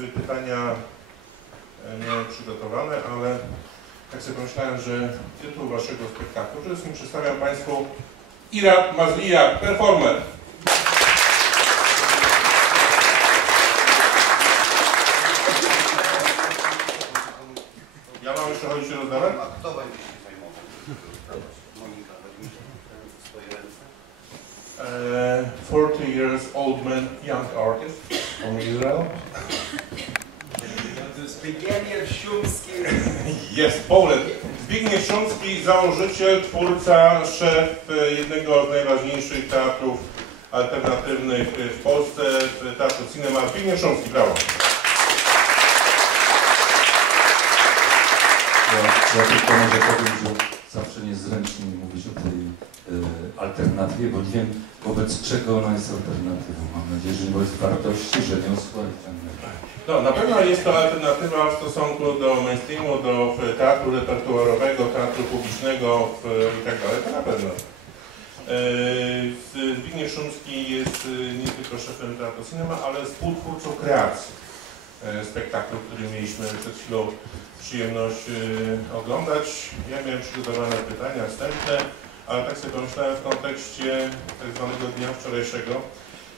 pytania miałem przygotowane, ale tak sobie pomyślałem, że tytuł waszego spektaklu, przede wszystkim przedstawiam Państwu Irat Mazlijak, performer. Ja mam jeszcze chodzić się rozdawać? A kto będzie się zajmował? Monika, weźmie w swoje ręce. 40 years old man, young artist from Israel. Zbigniew Szumski. Jest, Poland. Zbigniew Szumski, założyciel, twórca, szef jednego z najważniejszych teatrów alternatywnych w Polsce, Teatru Cinema. Zbigniew Szumski, brawo. Ja tylko może powiem, że zawsze niezręcznie mi mówić o tej alternatywie, bo nie wiem, wobec czego ona jest alternatywą. Mam nadzieję, że nie wobec wartości, rzemiosła i tak dalej. No, na pewno jest to alternatywa w stosunku do mainstreamu, do teatru repertuarowego, teatru publicznego i tak dalej, to na pewno. Zbigniew Szumski jest nie tylko szefem Teatru Cinema, ale współtwórcą kreacji spektaklu, który mieliśmy przed chwilą przyjemność oglądać. Ja miałem przygotowane pytania wstępne, ale tak sobie pomyślałem w kontekście tak zwanego dnia wczorajszego.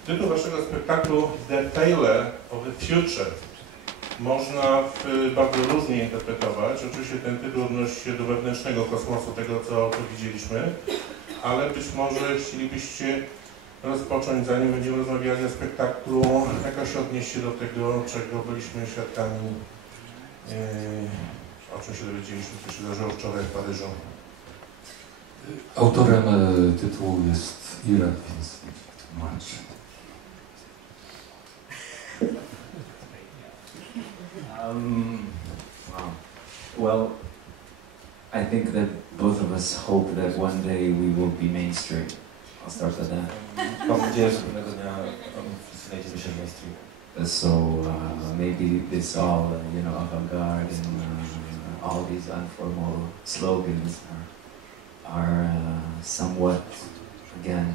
Tytuł waszego spektaklu The Tailor of the Future można bardzo różnie interpretować. Oczywiście ten tytuł odnosi się do wewnętrznego kosmosu, tego co widzieliśmy, ale być może chcielibyście rozpocząć, zanim będziemy rozmawiali o spektaklu, jakoś odnieść się do tego, czego byliśmy świadkami, o czym się dowiedzieliśmy, co się zdarzyło wczoraj w Paryżu. Autorem tytułu jest Irat, więc tłumaczę. Well, I think that both of us hope that one day we will be mainstream. I'll start with that. Mam nadzieję, że pewnego dnia wszyscy znajdziemy się w mainstream. So maybe this all, avant-garde and all these informal slogans are somewhat, again,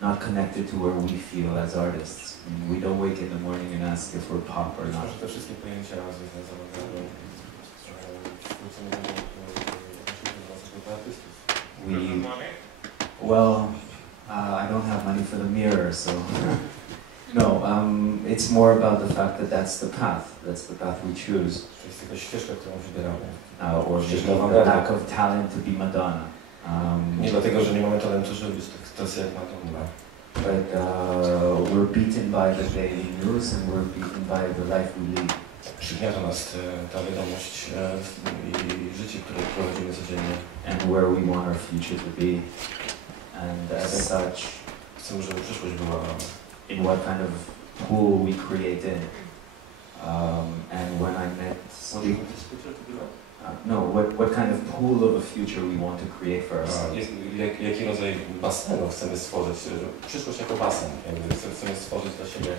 not connected to where we feel as artists. I mean, we don't wake in the morning and ask if we're pop or not. Te wszystkie pojęcia związane z awangardą funkcjonują do artystów. Well, I don't have money for the mirror, so no. It's more about the fact that that's the path. That's the path we choose. To jest taka ścieżka, którą wybieramy. Or maybe the lack of talent to be Madonna. Nie dlatego, że nie mamy talentu, żeby być tacy jak Madonna. But we're beaten by the daily news and we're beaten by the life we lead. Przygniata nas ta wiadomość i życie, które prowadzimy codziennie. And where we want our future to be. And as such, chcemy, żeby przyszłość była in what kind of pool we create in. And when I met what kind of pool of a future we want to create for ourselves. Jaki rodzaj basenu chcemy stworzyć? Przyszłość jako basen. Chcemy stworzyć dla siebie.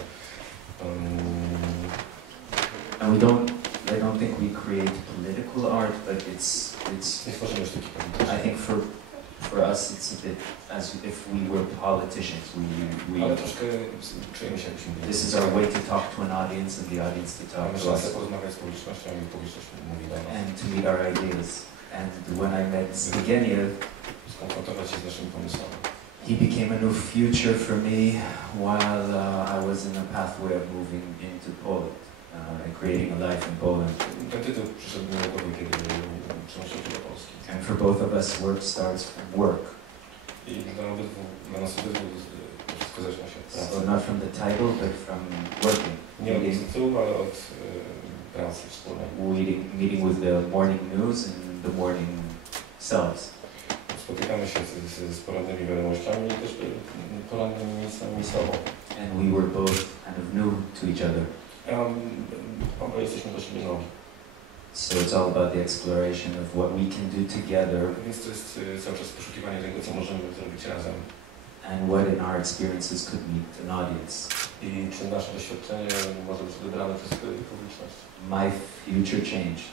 And I don't think we create political art, but it's Nie tworzymy sztuki politycznej. I think for us it's a bit as if we were politicians. Ale troszkę czujemy się jakbyśmy byli. This is our way to talk to an audience and the audience to talk Mamy to szansę us. porozmawiać z publicznością i publiczność mówi do nas. And to meet our ideas. And when I met Zbigniew, skonfrontować się z naszymi pomysłami. He became a new future for me while I was in a pathway of moving into Poland and creating a life in Poland. Ten tytuł przyszedł mi do głowy, kiedy przenosiłem się do Polski. And for both of us, work starts from work. I dla nas obydwu wszystko zaczyna się od pracy. So not from the title, but from working. Nie od tytułu, ale od pracy wspólnej. Meeting with the morning news and the morning selves. Spotykamy się z porannymi wiadomościami i też porannymi samymi sobą. And we were both kind of new to each other. Oboje jesteśmy do siebie nowi. So it's all about the exploration of what we can do together. Więc to jest cały czas poszukiwanie tego, co możemy zrobić razem. And what in our experiences could meet an audience. I czy nasze doświadczenie może być wybrane przez publiczność. My future changed.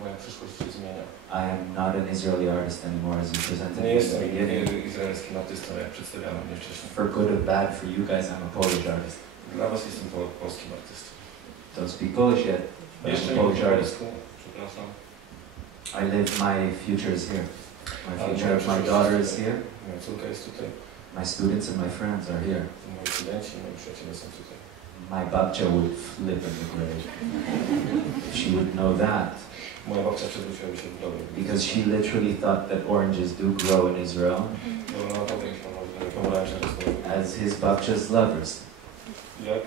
Moja przyszłość się zmienia. I am not an Israeli artist anymore, as you presented Nie me. jestem izraelskim artystą, jak przedstawiano mnie wcześniej. For good or bad, for you guys, I'm a Polish artist. Dla was jestem polskim artystą. don't speak Polish yet, but I'm a Polish artist. Przepraszam. I live, my future is here. My future, my daughter is here. Moja córka jest tutaj. My students and my friends are here. Moi studenci, moi przyjaciele są tutaj. My babcia would flip in the grave if she would know that. Moja babcia przewróciłaby się w grobie. Because she literally thought that oranges do grow in Israel. Bo ona naprawdę myślała, że pomarańcze rosną. As his babcia's lovers. Jak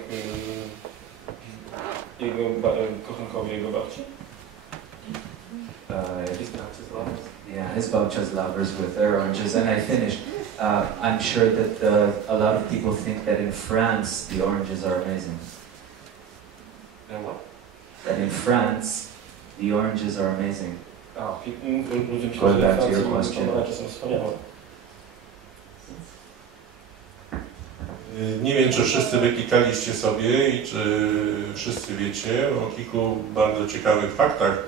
kochankowie jego babci? His babcia's lovers? Yeah, his babcia's lovers with their oranges. And I finished. I'm sure that a lot of people think that in France the oranges are amazing. And what? That in France the oranges are amazing. Ludzie myślą, Going że back to your Francji question. pomarańcze są wspaniałe. Nie wiem, czy wszyscy wyklikaliście sobie i czy wszyscy wiecie o kilku bardzo ciekawych faktach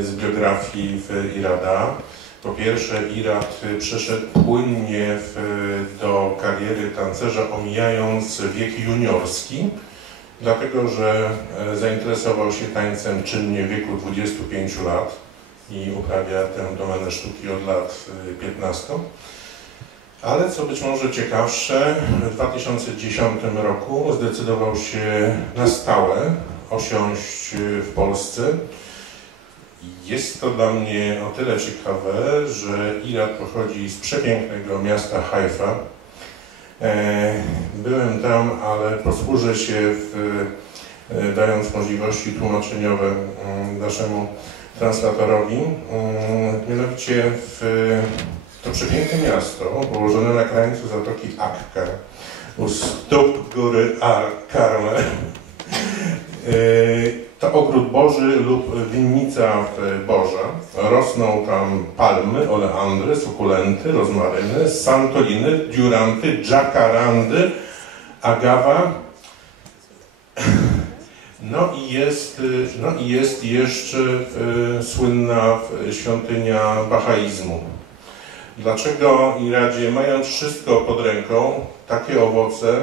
z biografii Irada. Po pierwsze, Irad przeszedł płynnie do kariery tancerza, omijając wiek juniorski, dlatego że zainteresował się tańcem czynnie w wieku 25 lat i uprawia tę domenę sztuki od lat 15. Ale co być może ciekawsze, w 2010 roku zdecydował się na stałe osiąść w Polsce. Jest to dla mnie o tyle ciekawe, że Irad pochodzi z przepięknego miasta Haifa. Byłem tam, ale posłużę się, dając możliwości tłumaczeniowe naszemu translatorowi. Mianowicie to przepiękne miasto, położone na krańcu Zatoki Akka, u stóp góry Karmel. To ogród Boży lub winnica Boża. Rosną tam palmy, oleandry, sukulenty, rozmaryny, santoliny, diuranty, dżakarandy, agawa. No i jest jeszcze słynna świątynia bahaizmu. Dlaczego Iradzie, mając wszystko pod ręką, takie owoce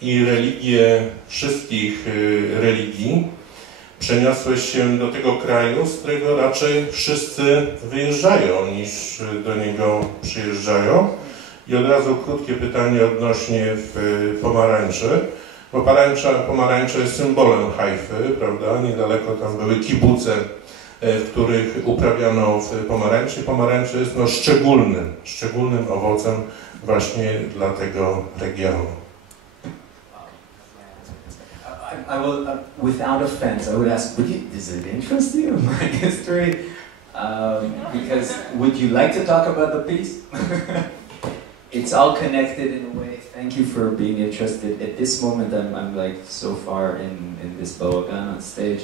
i religie wszystkich religii, przeniosłeś się do tego kraju, z którego raczej wszyscy wyjeżdżają, niż do niego przyjeżdżają? I od razu krótkie pytanie odnośnie pomarańczy, bo pomarańcza jest symbolem Haify, prawda? Niedaleko tam były kibuce, w których uprawiano pomarańcze. Pomarańcze jest szczególnym owocem właśnie dla tego regionu. I will, without offense, I would ask, does it interest you, my history? Because would you like to talk about the piece? It's all connected in a way. Thank you for being interested. At this moment, I'm like so far in this bawagan on stage.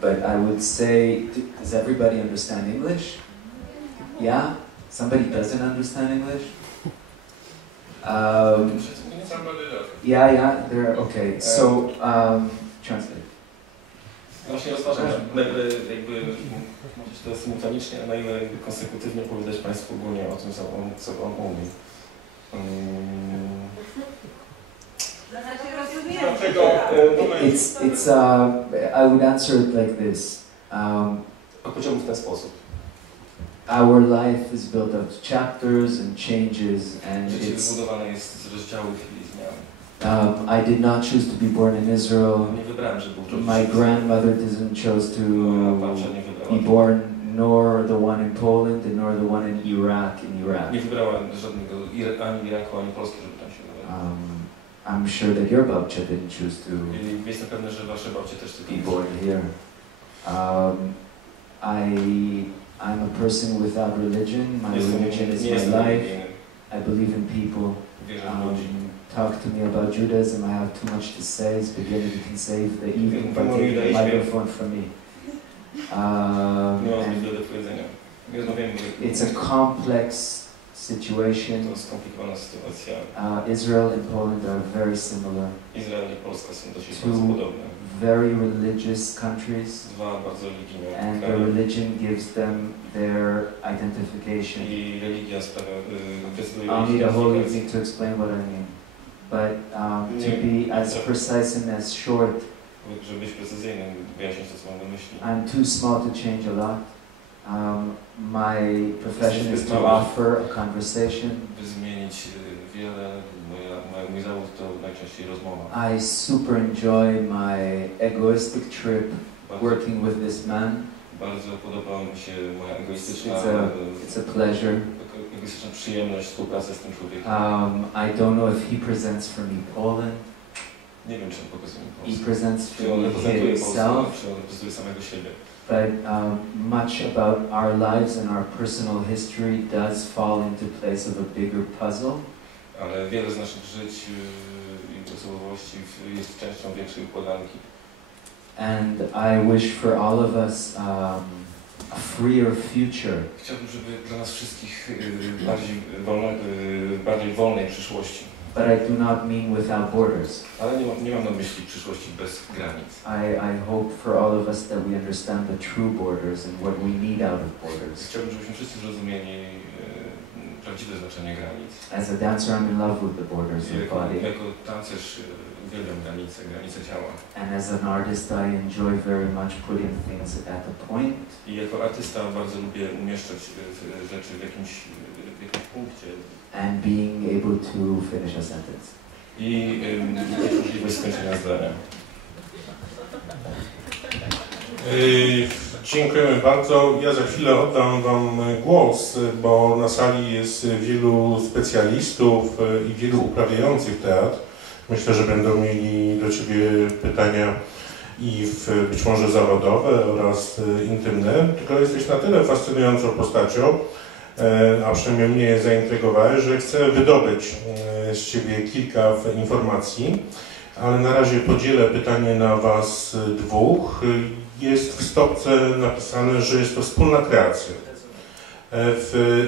But I would say, does everybody understand English? Yeah? Somebody doesn't understand English? Yeah, they're okay. So, translate. Właśnie rozważam, jakby mówić to symultanicznie, a na ile konsekutywnie powiedzieć Państwu ogólnie o tym, co on mówi. I would answer it like this. Odpowiedziałbym w ten sposób. Our life is built of chapters and changes, and Życie it's. wybudowane jest z rozdziałów i zmian. I did not choose to be born in Israel. Nie wybrałem, żeby urodzić My się. grandmother didn't choose to Babcia nie be wybrała. born, nor the one in Poland, and nor the one in Iraq. Nie wybrała żadnego ani Iraku, ani Polski, żeby tam się wybrać. I'm sure that your babcia didn't choose to I jestem pewny, że wasze babcie też be tylko born here. I'm a person without religion. My religion is my life. I believe in people. Wierzę w ludzi. Talk to me about Judaism. I have too much to say. Spaghetti can save the evening by Pan taking the judaizmie. microphone from me. Nie mam And zbyt wiele do powiedzenia. Nie rozmawiamy. it's a complex situation. To skomplikowana sytuacja. Israel and Poland are very similar. Izrael i Polska są dosyć Two bardzo podobne. very religious countries, Dwa bardzo religijne and the kraje. religion gives them their identification. I religia sprawia, decyduje o I'll ich need a whole identyfikacji. evening to explain what I mean. But to be as precise and as short, żeby być precyzyjnym, wyjaśnić to, co mam na myśli. I'm too small to change a lot. My profession is to offer a conversation. By zmienić wiele, mój zawód to najczęściej rozmowa. I super enjoy my egoistic trip working with this man. Bardzo podoba mi się moja egoistyczna przyjemność współpracy z tym człowiekiem. I don't know if he presents for me Poland. Nie wiem, czy on pokazuje mi He Polskę. presents for Czy on me reprezentuje himself. Polskę, czy on reprezentuje samego siebie. But much about our lives and our personal history does fall into place of a bigger puzzle. Ale wiele z naszych żyć i osobowości jest częścią większej układanki. And I wish for all of us a freer future. Chciałbym, żeby dla nas wszystkich bardziej wolnej przyszłości. But I do not mean without borders. Ale nie mam na myśli przyszłości bez granic. I hope for all of us that we understand the true borders and what we need out of borders. Chciałbym, żebyśmy wszyscy zrozumieli prawdziwe znaczenie granic. As a dancer, I'm in love with the borders of the body. Jako tancerz uwielbiam granice ciała. And as an artist, I enjoy very much putting things at a point. I jako artysta bardzo lubię umieszczać rzeczy w jakimś punkcie. And being able to finish a sentence. I mieć możliwość skończenia zdania. Dziękujemy bardzo. Ja za chwilę oddam Wam głos, bo na sali jest wielu specjalistów i wielu uprawiających teatr. Myślę, że będą mieli do Ciebie pytania i być może zawodowe oraz intymne. Tylko jesteś na tyle fascynującą postacią, a przynajmniej mnie zaintrygowałeś, że chcę wydobyć z Ciebie kilka informacji, ale na razie podzielę pytanie na Was dwóch. Jest w stopce napisane, że jest to wspólna kreacja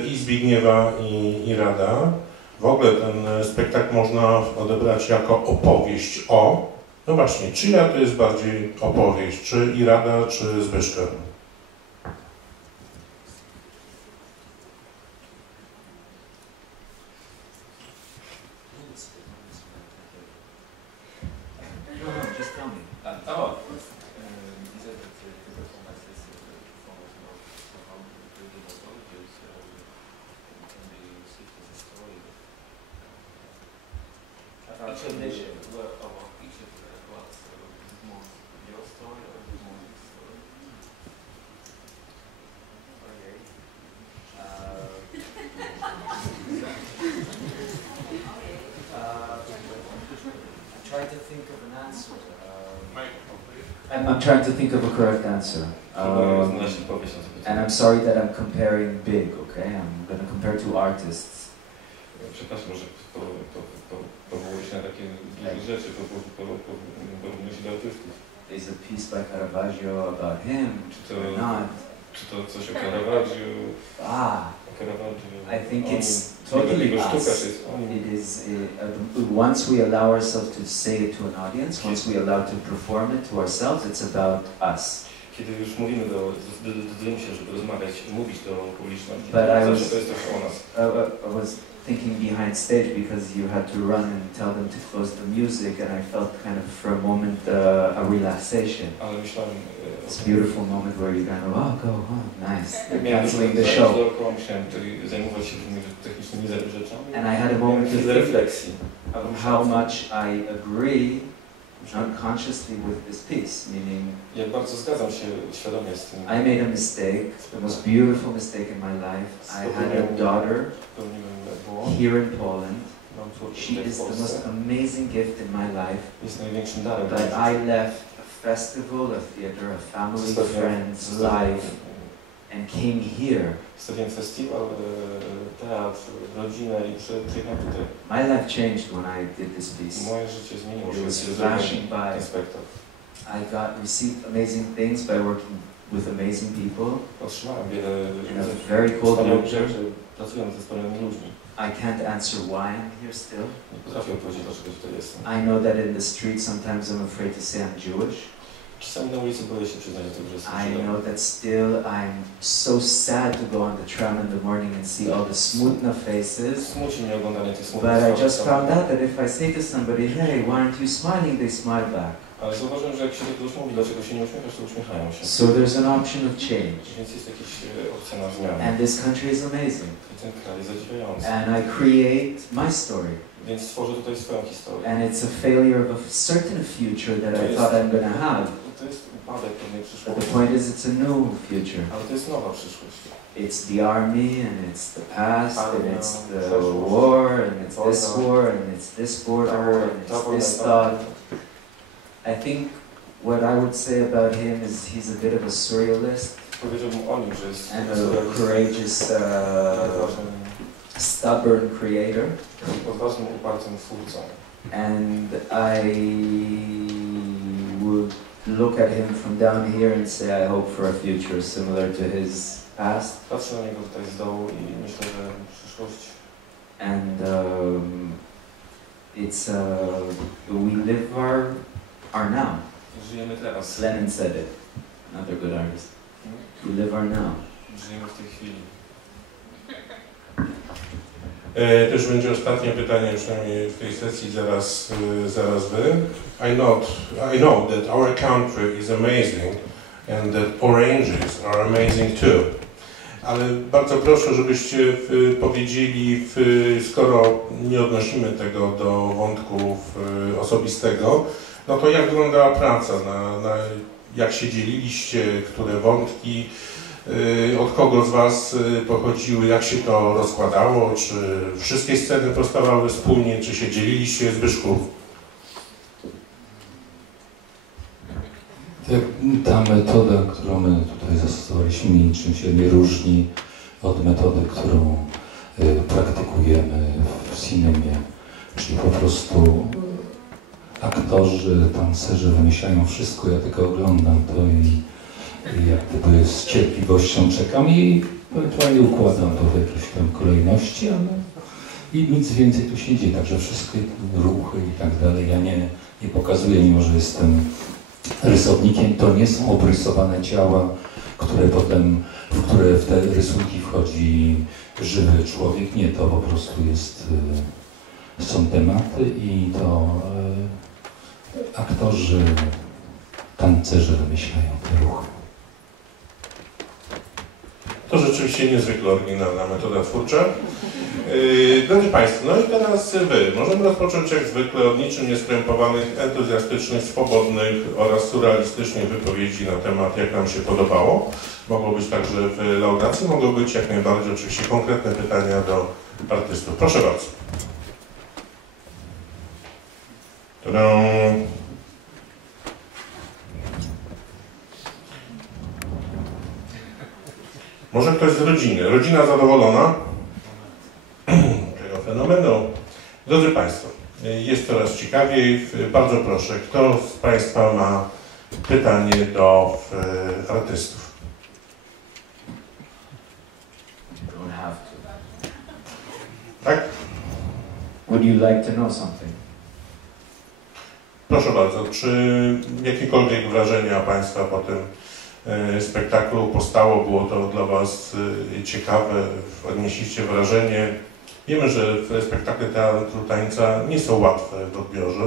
i Zbigniewa i Rada. W ogóle ten spektakl można odebrać jako opowieść o... No właśnie, czyja to jest bardziej opowieść? Czy i Rada, czy Zbyszka? I'm trying to think of a correct answer. And I'm sorry that I'm comparing big, okay? I'm going to compare two artists. Przepraszam, że powołuję się na takie duże rzeczy, porównuję się do artystów. There's a piece by Caravaggio about him, or not. Czy to coś o Caravaggio? I think it's totally us. It is, once we allow ourselves to say it to an audience, once we allow to perform it to ourselves, it's about us. Kiedy już mówimy decydujemy się, żeby rozmawiać, mówić do publiczności, to jest coś o nas. I was thinking behind stage because you had to run and tell them to close the music, and I felt kind of for a moment a relaxation. Ale myślałem, it's a beautiful moment where you kind of, oh, go, oh, nice. Canceling the show. Musiałem zajmować się tymi technicznymi rzeczami. And I had a moment to refleksji. How much I agree unconsciously with this piece, meaning jak bardzo zgadzam się świadomie z tym. I made a mistake, the most beautiful mistake in my life. I had a daughter here in Poland. She is the most amazing gift in my life. Jest największym darem. But I left a festival, a theater, a family, friends, life, and came here. Stawiłem festiwal, teatr, rodzinę i przyjechałem tutaj. My life changed when I did this piece. Moje życie zmieniło się. It was flashing by. I received amazing things by working with amazing people. Otrzymałem wiele in a very cool rzeczy, pracując ze wspaniałymi ludźmi. I can't answer why I'm here still. Nie potrafię odpowiedzieć, dlaczego tutaj jestem. I know that in the street sometimes I'm afraid to say I'm Jewish. Czasami na ulicy boję się przyznać do tego, że jestem I know that still I'm so sad to go on the tram in the morning and see all the smutna faces. Smuci mnie oglądanie tych smutnych But I just found out that if I say to somebody, hey, why aren't you smiling, they smile back. Ale zauważyłem, że jak się do kogoś mówi, dlaczego się nie uśmiechasz, to uśmiechają się. So there's an option of change. Więc jest jakaś opcja na zmianę. And this country is amazing. I ten kraj jest zadziwiający. And I create my story. Więc stworzę tutaj swoją historię. And it's a failure of a certain future that I thought I'm going to have. To jest upadek pewnej But przyszłości. the point is, it's a new future. Ale to jest nowa przyszłość. It's the army, and it's the past, and it's the war, and it's this war, and it's this border, and it's this thought. I think what I would say about him is he's a bit of a surrealist Powiedziałbym o nim, że jest and a courageous, stubborn creator. odważnym, upartym twórcą. And I would look at him from down here and say I hope for a future similar to his past. Patrzę na niego tutaj z dołu i myślę, że przyszłość. And it's we live our now. Żyjemy teraz. Lenin said it. Another good artist. We live our now. Żyjemy w tej chwili. Też będzie ostatnie pytanie, przynajmniej w tej sesji, zaraz wy. I know that our country is amazing and that oranges are amazing too. Ale bardzo proszę, żebyście powiedzieli, skoro nie odnosimy tego do wątku osobistego, no to jak wyglądała praca, jak się dzieliliście, które wątki, od kogo z was pochodziły, jak się to rozkładało, czy wszystkie sceny powstawały wspólnie, czy się dzieliliście, Zbyszku? Ta metoda, którą my tutaj zastosowaliśmy, niczym się nie różni od metody, którą praktykujemy w cinemie, czyli po prostu aktorzy, tancerze wymyślają wszystko, ja tylko oglądam to i jak gdyby z cierpliwością czekam i ewentualnie układam to w jakiejś tam kolejności, ale i nic więcej tu się nie dzieje, także wszystkie ruchy i tak dalej, ja nie pokazuję, mimo że jestem rysownikiem, to nie są obrysowane ciała, które potem, w które w te rysunki wchodzi żywy człowiek, nie, to po prostu są tematy i to aktorzy, tancerze wymyślają te ruchy. To rzeczywiście niezwykle oryginalna metoda twórcza. Drodzy Państwo, no i teraz wy. Możemy rozpocząć jak zwykle od niczym nieskrępowanych, entuzjastycznych, swobodnych oraz surrealistycznych wypowiedzi na temat, jak nam się podobało. Mogło być także w laudacji, mogło być jak najbardziej oczywiście konkretne pytania do artystów. Proszę bardzo. Tadam. Może ktoś z rodziny. Rodzina zadowolona? Tego fenomenu. Drodzy Państwo, jest coraz ciekawiej. Bardzo proszę, kto z Państwa ma pytanie do artystów? Don't have to. Tak? Would you like to know something? Proszę bardzo, czy jakiekolwiek wrażenia Państwa po tym spektaklu powstało? Było to dla Was ciekawe? Odnieśliście wrażenie? Wiemy, że spektakle teatru tańca nie są łatwe w odbiorze.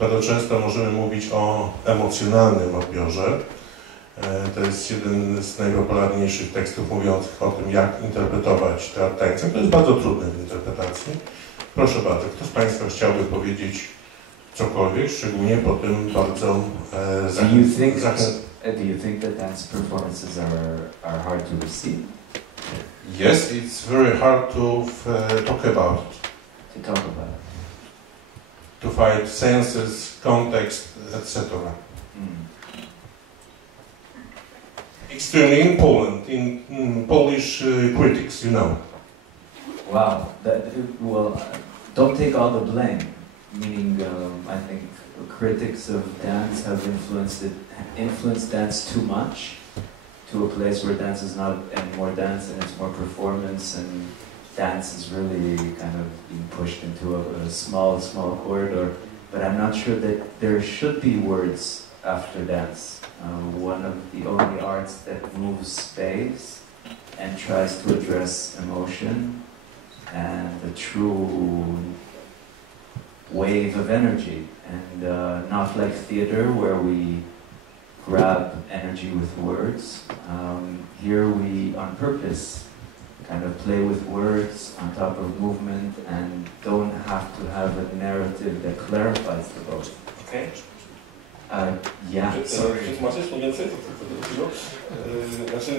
Bardzo często możemy mówić o emocjonalnym odbiorze. To jest jeden z najpopularniejszych tekstów mówiących o tym, jak interpretować teatr tańca. To jest bardzo trudne w interpretacji. Proszę bardzo, kto z Państwa chciałby powiedzieć cokolwiek, szczególnie po tym bardzo Do you think that dance performances are hard to receive? Yes, it's very hard to talk about it. To talk about it. To find senses, context, etc. Extremely important in Polish critics, you know. Wow. Don't take all the blame. Meaning, I think critics of dance have influenced dance too much to a place where dance is not anymore dance and it's more performance, and dance is really kind of being pushed into a small corridor. But I'm not sure that there should be words after dance. One of the only arts that moves space and tries to address emotion and the true wave of energy, and not like theater where we grab energy with words. Here we, on purpose, kind of play with words on top of movement and don't have to have a narrative that clarifies the both. Okay. Yeah, sorry. Przetłumaczysz mniej więcej? Znaczy,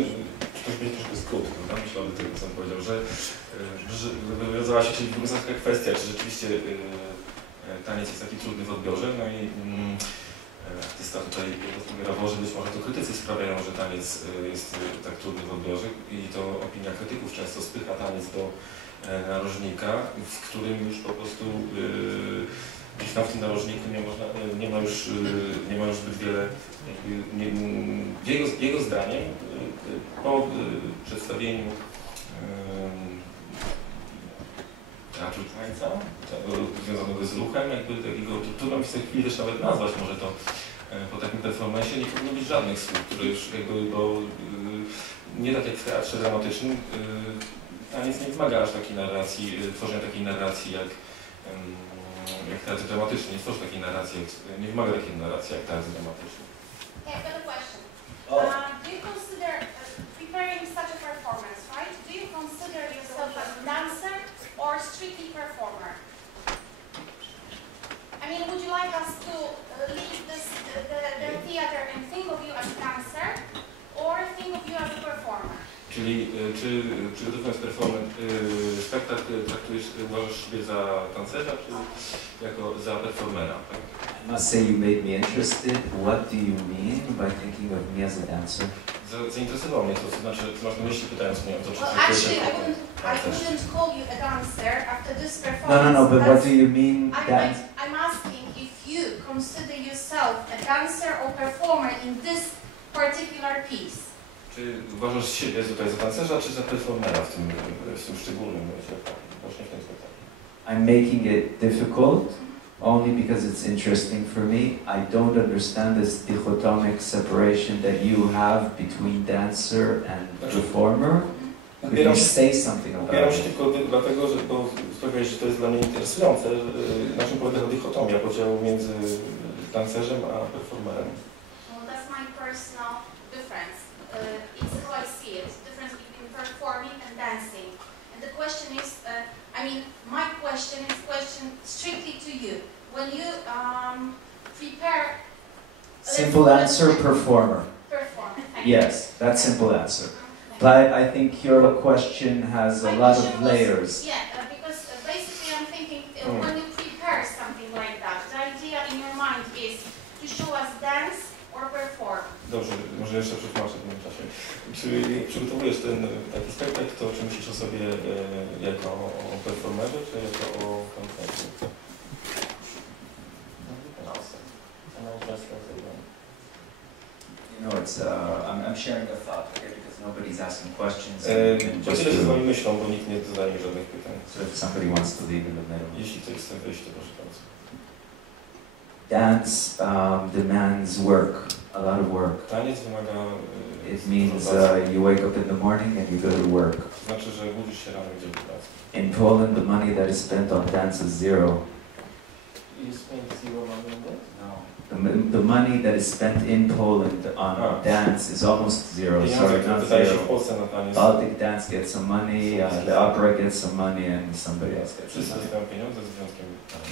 to będzie troszkę skrót, prawda? Myślę o tym, co on powiedział, że wywiązała się, czyli druga taka kwestia, czy rzeczywiście taniec jest taki trudny w odbiorze, no i artysta tutaj sugerował, że być może to krytycy sprawiają, że taniec jest tak trudny w odbiorze i to opinia krytyków często spycha taniec do narożnika, w którym już po prostu gdzieś tam w tym narożniku nie ma już zbyt wiele, jego zdaniem po przedstawieniu teatru tańca, związanego z ruchem, jakby takiego, trudno mi w tej chwili też nawet nazwać może to po takim performance'ie, nie powinno być żadnych słów, które już jakby, bo nie tak jak w teatrze dramatycznym, taniec nie wymaga aż takiej narracji, tworzenia takiej narracji jak teatr dramatyczny, nie tworzy takiej narracji, nie wymaga takiej narracji jak teatr dramatyczny. Okay, I've got a question. Do you consider preparing such a performance, right? Do you consider yourself as a dancer or strictly performer? I mean, would you like us to leave the theater and think of you as a dancer or think of you as a performer? Czyli czy przygotowując spektakl uważasz siebie za tancerza, czy jako za performera? Tak? I must say you made me interested. What do you mean by thinking of me as a dancer? Zainteresowało mnie to, co znaczy, co masz na myśli, pytając mnie o to, czy... Well, actually, I wouldn't call you a dancer after this performance. No, but what do you mean dance? I'm asking if you consider yourself a dancer or performer in this particular piece. Czy uważasz siebie tutaj za tancerza, czy za performera w tym szczególnym spektaklu, właśnie w tym spektaklu? I'm making it difficult only because it's interesting for me. I don't understand this dichotomic separation that you have between dancer and performer. Could you say something about Upieram się it? tylko dlatego, że sprawiłeś, że to jest dla mnie interesujące, na czym polega ta dichotomia, podziału między tancerzem a performerem. Well, that's my personal difference. It's how I see it. Difference between performing and dancing. And the question is, my question is strictly to you. When you prepare... Simple answer, performer. Performer. Yes, that's simple answer. But I think your question has a lot of layers. Yeah, because basically I'm thinking when you prepare something like that, the idea in your mind is to show us dance or perform. Dobrze, może jeszcze przetłumaczę w tym czasie. Czy jak przygotowujesz ten taki spektakl, to czy myślisz o sobie jako o performerze, czy jako o koncercie? You know, it's I'm sharing a thought, okay, because nobody's asking questions. Podzielę się z wami myślą, bo nikt nie zadaje mi żadnych pytań. So if somebody wants to leave in the middle. Jeśli ktoś chce wyjść, to proszę bardzo. Dance demands work, a lot of work. Taniec wymaga... It means you wake up in the morning and you go to work. To znaczy, że budzisz się rano i idziesz do pracy. In Poland, the money that is spent on dance is zero. You spend zero money on that? No. The money that is spent in Poland on dance is almost zero. Sorry, not zero. Baltic dance gets some money, the opera gets some money, and somebody else gets some money.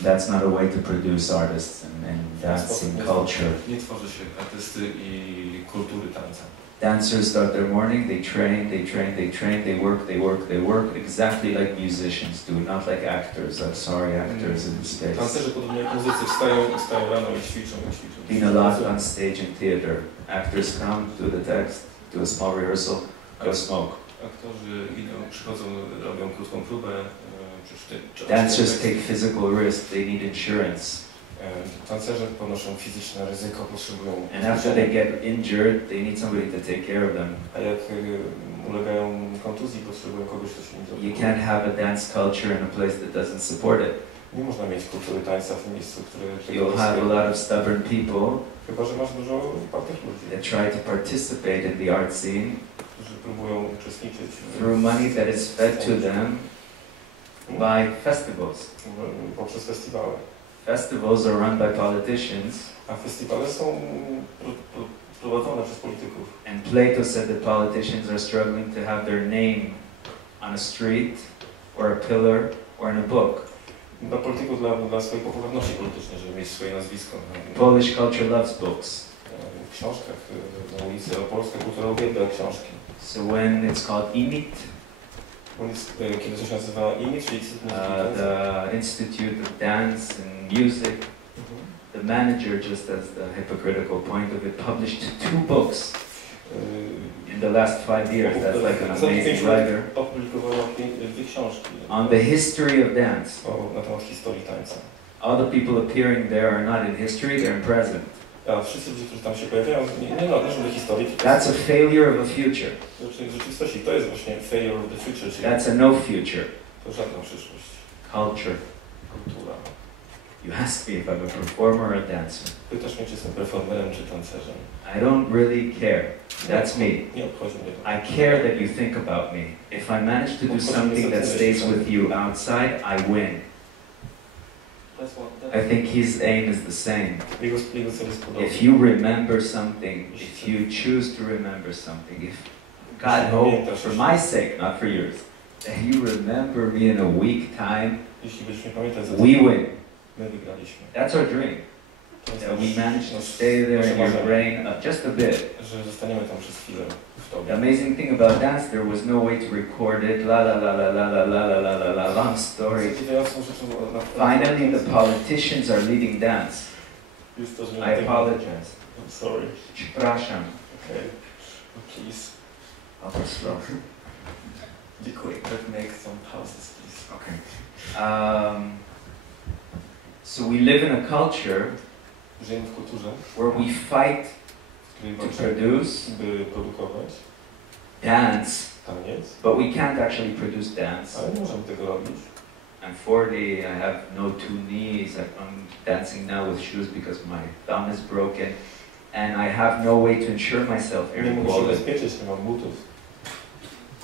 That's not a way to produce artists and dancing culture. Nie tworzy się artysty i kultury tańca. Dancers start their morning, they train, they work exactly like musicians do, not like actors. I'm sorry, actors in the States. Tancerze podobnie jak muzycy wstają rano i ćwiczą. Been a lot on stage and theater. Actors come, do the text, do a small rehearsal, go smoke. Aktorzy przychodzą, robią krótką próbę. Dancers take physical risk, they need insurance. Tancerze ponoszą fizyczne ryzyko, potrzebują... And after they get injured, they need somebody to take care of them. A jak ulegają kontuzji, potrzebują kogoś, kto się nim zaopiekuje. You can't have a dance culture in a place that doesn't support it. Nie można mieć kultury tańca w miejscu, które... You'll have a lot of stubborn people chyba że masz dużo partych ludzi, that try to participate in the art scene którzy próbują uczestniczyć through money that is fed to them by festivals. poprzez festiwale. Festivals are run by politicians. A festiwale są prowadzone przez polityków. And Plato said that politicians are struggling to have their name on a street, or a pillar, or in a book. Dla polityków, dla swojej popularności politycznej, żeby mieć swoje nazwisko. Polish culture loves books. W książkach na ulicy, polska kultura uwielbia książki. So when it's called IMIT, kiedy coś nazywa IMIT, czyli the Institute of Dance and Music, the manager, just as the hypocritical point of it, published 2 books in the last 5 years. That's like an amazing writer. Opublikowała 2 książki. On the history of dance. Na temat historii tańca. All the people appearing there are not in history, they're in present. A wszyscy ludzie, którzy tam się pojawiają, nie należą do historii. That's a failure of a future. W rzeczywistości to jest właśnie failure of the future, czyli That's a no future. to żadna przyszłość. Culture. Kultura. You ask me if I'm a performer or a dancer. Pytasz mnie, czy jestem performerem, czy tancerzem. I don't really care. That's me. Nie obchodzi mnie to. I care that you think about me. If I manage to do something that stays with you outside, I win. I think his aim is the same. Jego cel jest podobny. If you remember something, if you choose to remember something, if God hope, for my sake, not for yours, that you remember me in a week time, Jeśli będziesz mnie pamiętać, we win. my wygraliśmy. That's our dream. That we manage to stay there in your brain just a bit. Że zostaniemy tam przez chwilę w tobie. The amazing thing about dance, there was no way to record it. La la la la la la la la la la la. Long story. Finally, the politicians are leading dance. I apologize. I'm sorry. Przepraszam. Okay. Please. Upper slow. Be quick. Let's make some pauses, please. Okay. So we live in a culture Żyjemy w kulturze, where we fight to produce by produkować dance, taniec, but we can't actually produce dance. ale nie możemy tego robić. I'm 40, I have no 2 knees, I'm dancing now with shoes because my thumb is broken, and I have no way to ensure myself here Nie in mogę się Poland bezpieczyć, nie mam butów,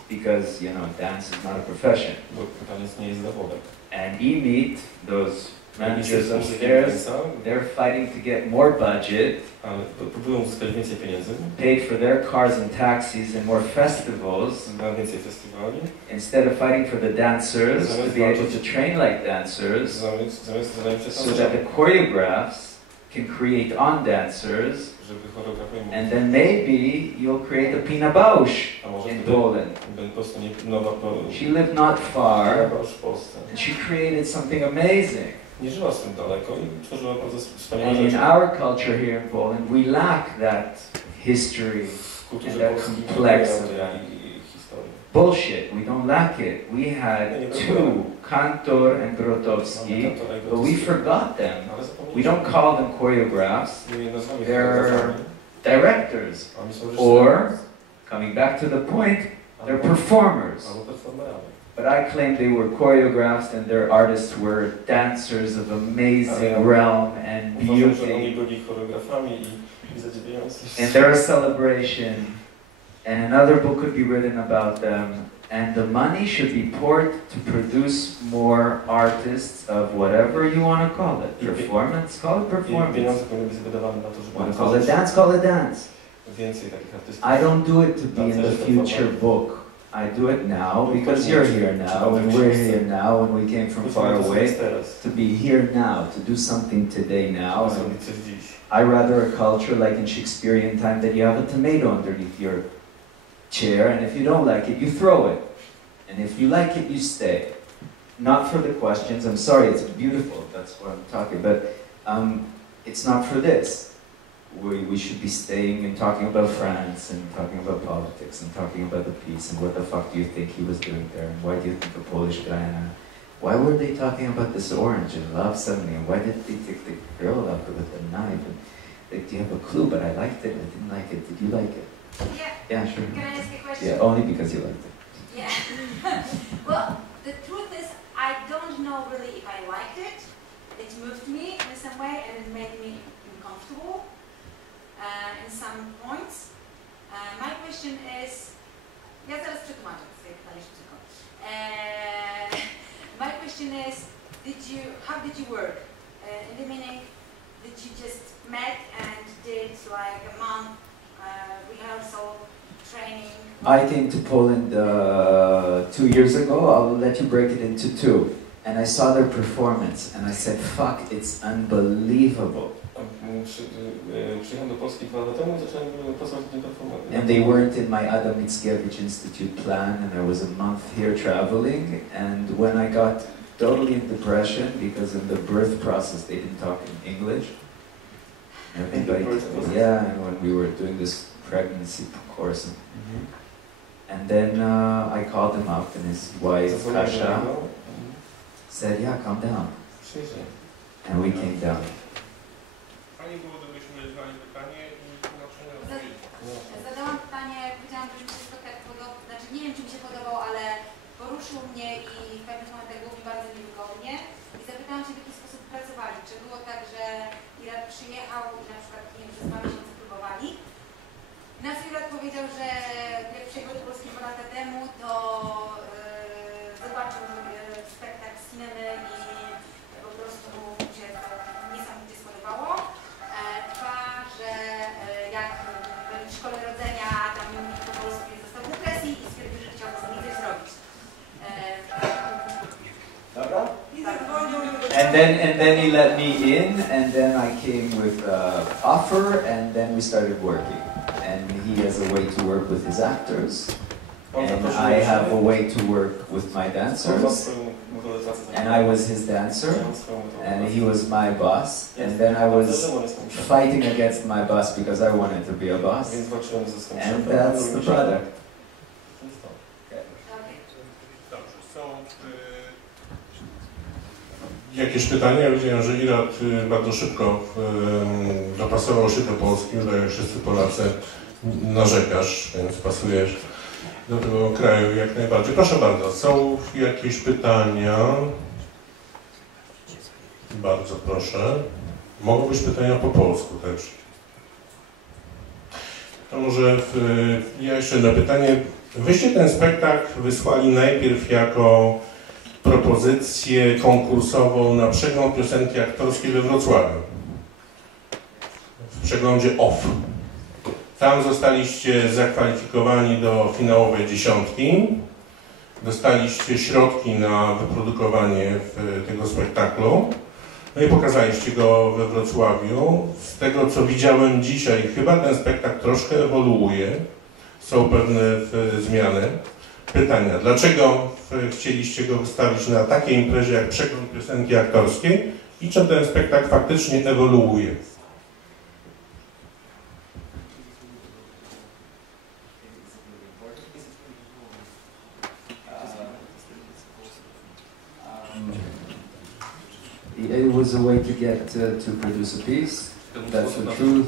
because, dance is not a profession. bo taniec nie jest zawodem. And EMEET, those managers upstairs, they're fighting to get more budget, Ale próbują uzyskać więcej pieniędzy, paid for their cars and taxis and more festivals, na więcej festiwali, instead of fighting for the dancers to be able to train like dancers, zamiast zająć się so that the choreographs can create on dancers, żeby choreografia and then maybe you'll create a Pina Bausch a może in Poland. powstanie nowa She lived not far, Bausch w Polsce. and she created something amazing. Nie żyła z tym daleko i tworzyła bardzo wspaniałe And in rzeczy. our culture here in Poland, we lack that history W kulturze and that polskiej complex nie of ma tej that. historii. Bullshit, we don't lack it. We had 2, Kantor and Grotowski, but we forgot them. Ale We don't call them choreographs, nie nazwamy they're choreografami. directors, Oni są or, coming back to the point, they're performers. albo performerami. But I claim they were choreographs and their artists were dancers of amazing realm and Uważam, że oni beauty. byli choreografami i zadziwiający. And they're a celebration. And another book could be written about them. And the money should be poured to produce more artists of whatever you want to call it. Performance? Call it performance. Pieniądze powinny być wydawane na to, żeby Want to call it dance? Call it dance. więcej takich artystów. I don't do it to be in the future book. I do it now because you're here now and we're here now and we came from far away. To be here now, to do something today now. And I rather a culture like in Shakespearean time that you have a tomato underneath your chair, and if you don't like it, you throw it. And if you like it, you stay. Not for the questions, I'm sorry, it's beautiful, that's what I'm talking, but it's not for this. We should be staying and talking about France and talking about politics and talking about the peace and what the fuck do you think he was doing there and why do you think a Polish guy why were they talking about this orange and love suddenly and why did they take the girl up with the knife and like, do you have a clue, but I liked it, I didn't like it, did you like it? Yeah. Yeah, sure. Can I ask a question? Yeah, only because you liked it. Yeah. Well, the truth is, I don't know really if I liked it. It moved me in some way and it made me uncomfortable in some points. My question is, ja zaraz przetłumaczę, sobie pytanie szybko. My question is, how did you work in the beginning, did you just met and did like a month rehearsal training? I came to Poland 2 years ago. I'll let you break it into two. And I saw their performance and I said, fuck, it's unbelievable. Przyjechałem do Polski 2 lata temu i zacząłem pracować w tym performance. And they weren't in my Adam Mickiewicz Institute plan, and I was a month here traveling. And when I got totally in depression because in the birth process they didn't talk in English. Everybody, yeah, and when we were doing this pregnancy course. And then I called him up, and his wife Kasia said, "Yeah, come down." And we came down. Pani było, gdybyśmy znali pytanie i tłumaczenie odpowiedzi. Zadałam pytanie, powiedziałam, że mi się spektakl podobał, znaczy nie wiem, czy mi się podobał, ale poruszył mnie i w pewnych momentach było mi bardzo niewygodnie. I zapytałam się, w jaki sposób pracowali. Czy było tak, że Irat przyjechał i na przykład, nie wiem, przez 2 miesiące próbowali? Nas Irat powiedział, że jak przyjechał do Polski 2 lata temu, to zobaczył spektakl z kinemy i po prostu mu się to niesamowicie spodobało. Dwa, że jak w szkole rodzenia tam po polsku został w depresji i stwierdził, że chciał z nim coś zrobić. Dobra? And then he let me in, and then I came with an offer, and then we started working. And he has a way to work with his actors, and I have a way to work with my dancers. And I was his dancer, and he was my boss. And then I was fighting against my boss because I wanted to be a boss. And that's the product. Dobrze, są jakieś pytania? Ja widziałem, że Irat bardzo szybko dopasował się do Polski, tak jak wszyscy Polacy narzekasz, więc pasujesz do tego kraju jak najbardziej. Proszę bardzo, są jakieś pytania? Bardzo proszę. Mogą być pytania po polsku też. To może ja jeszcze jedno pytanie. Wyście ten spektakl wysłali najpierw jako propozycję konkursową na przegląd piosenki aktorskiej we Wrocławiu. W przeglądzie OFF. Tam zostaliście zakwalifikowani do finałowej 10. Dostaliście środki na wyprodukowanie tego spektaklu. No i pokazaliście go we Wrocławiu. Z tego, co widziałem dzisiaj, chyba ten spektakl troszkę ewoluuje. Są pewne zmiany. Pytania. Dlaczego chcieliście go wystawić na takiej imprezie jak przegląd piosenki aktorskiej i czy ten spektakl faktycznie ewoluuje? It was a way to get to produce a piece. That's the truth.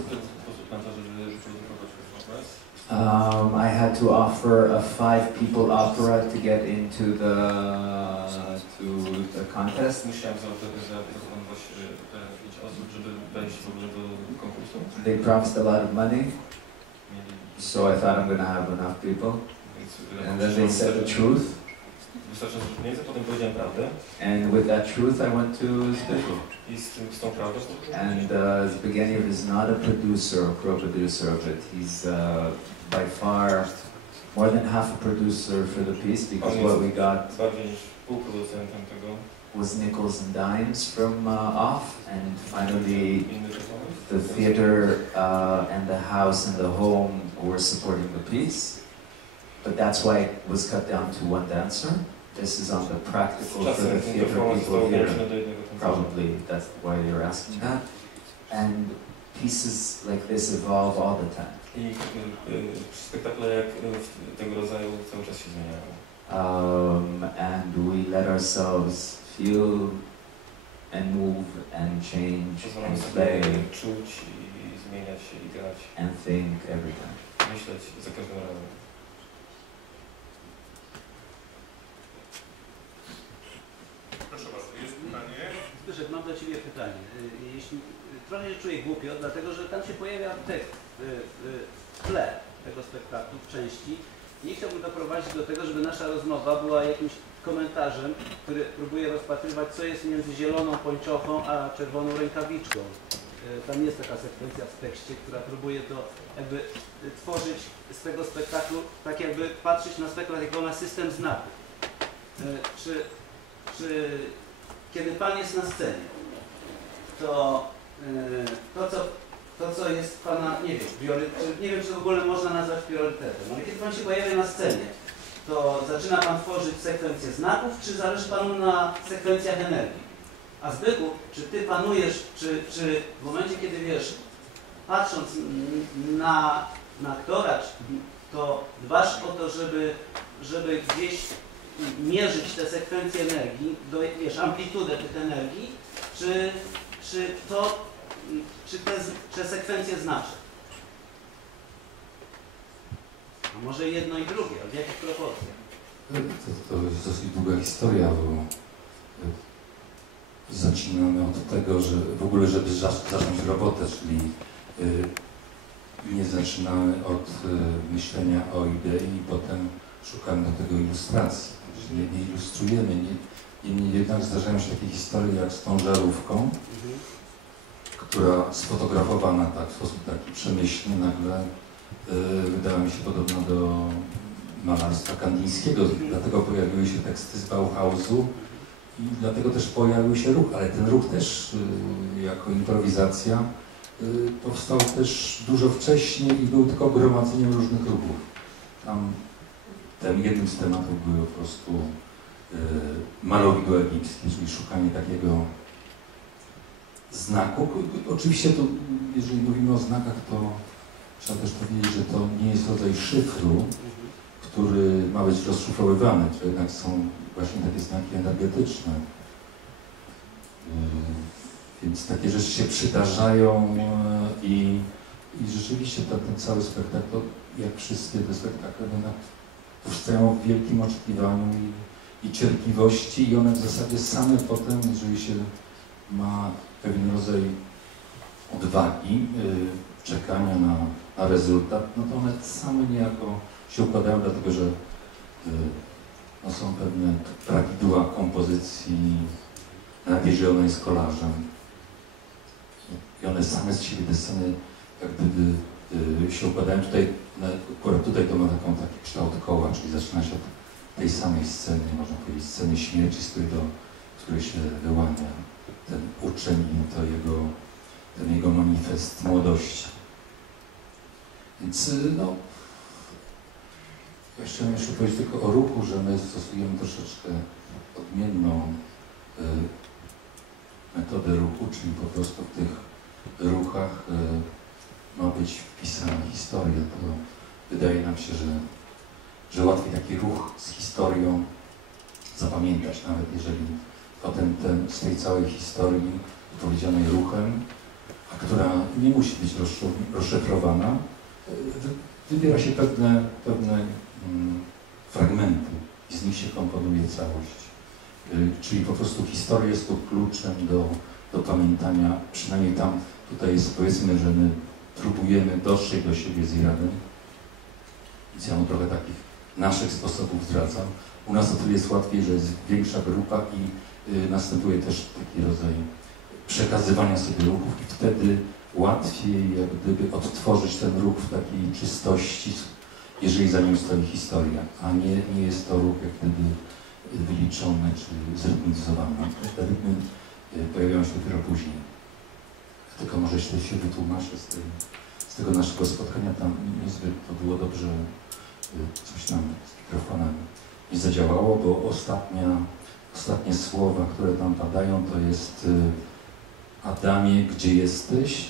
I had to offer a 5-people opera to get into the contest. They promised a lot of money, so I thought I'm going to have enough people. And then they said the truth. And with that truth, I went to Zbyszko. And Zbigniew is not a producer or co-producer of it. He's by far more than half a producer for the piece, because what we got was nickels and dimes from off, and finally the theater and the house and the home were supporting the piece. But that's why it was cut down to 1 dancer. This is on the practical for the theater people here. Probably that's why you're asking that. And pieces like this evolve all the time. And we let ourselves feel and move and change and play and think every time. Proszę bardzo, jest pytanie. Zbyszek, mam do Ciebie pytanie. Jeśli trochę się czuję głupio, dlatego że tam się pojawia tekst w tle tego spektaklu, w części. nie chciałbym doprowadzić do tego, żeby nasza rozmowa była jakimś komentarzem, który próbuje rozpatrywać, co jest między zieloną pończochą a czerwoną rękawiczką. Tam jest taka sekwencja w tekście, która próbuje to jakby tworzyć z tego spektaklu, tak jakby patrzeć na spektakl jako na system znaków. Czy kiedy Pan jest na scenie, to co jest Pana, nie wiem, nie wiem, czy w ogóle można nazwać priorytetem, ale kiedy Pan się pojawia na scenie, to zaczyna Pan tworzyć sekwencję znaków, czy zależy Panu na sekwencjach energii? A Zbychu, czy Ty panujesz, czy w momencie, kiedy wiesz, patrząc na aktora, to dbasz o to, żeby gdzieś mierzyć te sekwencje energii, wiesz, amplitudę tych energii, czy sekwencje znaczy? A może jedno i drugie, a w jakich proporcjach? To jest dosyć długa historia, bo zaczynamy od tego, że w ogóle, żeby zacząć robotę, czyli nie zaczynamy od myślenia o idei i potem szukamy do tego ilustracji. Czyli nie ilustrujemy, niemniej jednak zdarzają się takie historie jak z tą żarówką, która sfotografowana tak, w sposób taki przemyślny nagle wydała mi się podobna do malarstwa kandyńskiego, dlatego pojawiły się teksty z Bauhausu i dlatego też pojawił się ruch, ale ten ruch też jako improwizacja powstał też dużo wcześniej i był tylko gromadzeniem różnych ruchów. Tam jednym z tematów były po prostu malowidło egipskie, czyli szukanie takiego znaku. Oczywiście to, jeżeli mówimy o znakach, to trzeba też powiedzieć, że to nie jest rodzaj szyfru, który ma być rozszyfrowywany, to jednak są właśnie takie znaki energetyczne. Więc takie rzeczy się przydarzają i rzeczywiście ten cały spektakl, jak wszystkie te spektakle, powstają w wielkim oczekiwaniu i cierpliwości i one w zasadzie same potem, jeżeli się ma pewien rodzaj odwagi, czekania na rezultat, no to one same niejako się układają, dlatego że no są pewne prawidła kompozycji, nawet jeżeli ona jest kolażem. I one same z siebie te sceny jak gdyby się układają. Akurat tutaj to ma taki kształt koła, czyli zaczyna się od tej samej sceny, można powiedzieć, sceny śmierci, z której się wyłania ten uczeń i ten jego manifest młodości. Więc no, jeszcze powiedzieć tylko o ruchu, że my stosujemy troszeczkę odmienną metodę ruchu, czyli po prostu w tych ruchach ma być wpisana historia. To wydaje nam się, że łatwiej taki ruch z historią zapamiętać, nawet jeżeli potem z tej całej historii opowiedzianej ruchem, a która nie musi być rozszyfrowana, wybiera się pewne fragmenty i z nich się komponuje całość. Czyli po prostu historia jest tu kluczem do pamiętania, przynajmniej tam, tutaj jest, powiedzmy, że my próbujemy dotrzeć do siebie z Iradem. Więc ja mu trochę takich naszych sposobów zdradzam. U nas o tyle jest łatwiej, że jest większa grupa i następuje też taki rodzaj przekazywania sobie ruchów i wtedy łatwiej jak gdyby odtworzyć ten ruch w takiej czystości, jeżeli za nim stoi historia, a nie jest to ruch jak gdyby wyliczony czy zrytmizowany. Te rytmy pojawiają się dopiero później. Tylko może jeśli się wytłumaczę z tego naszego spotkania, tam niezbyt to było dobrze, coś nam z mikrofonem nie zadziałało, bo ostatnie słowa, które tam padają, to jest Adamie, gdzie jesteś?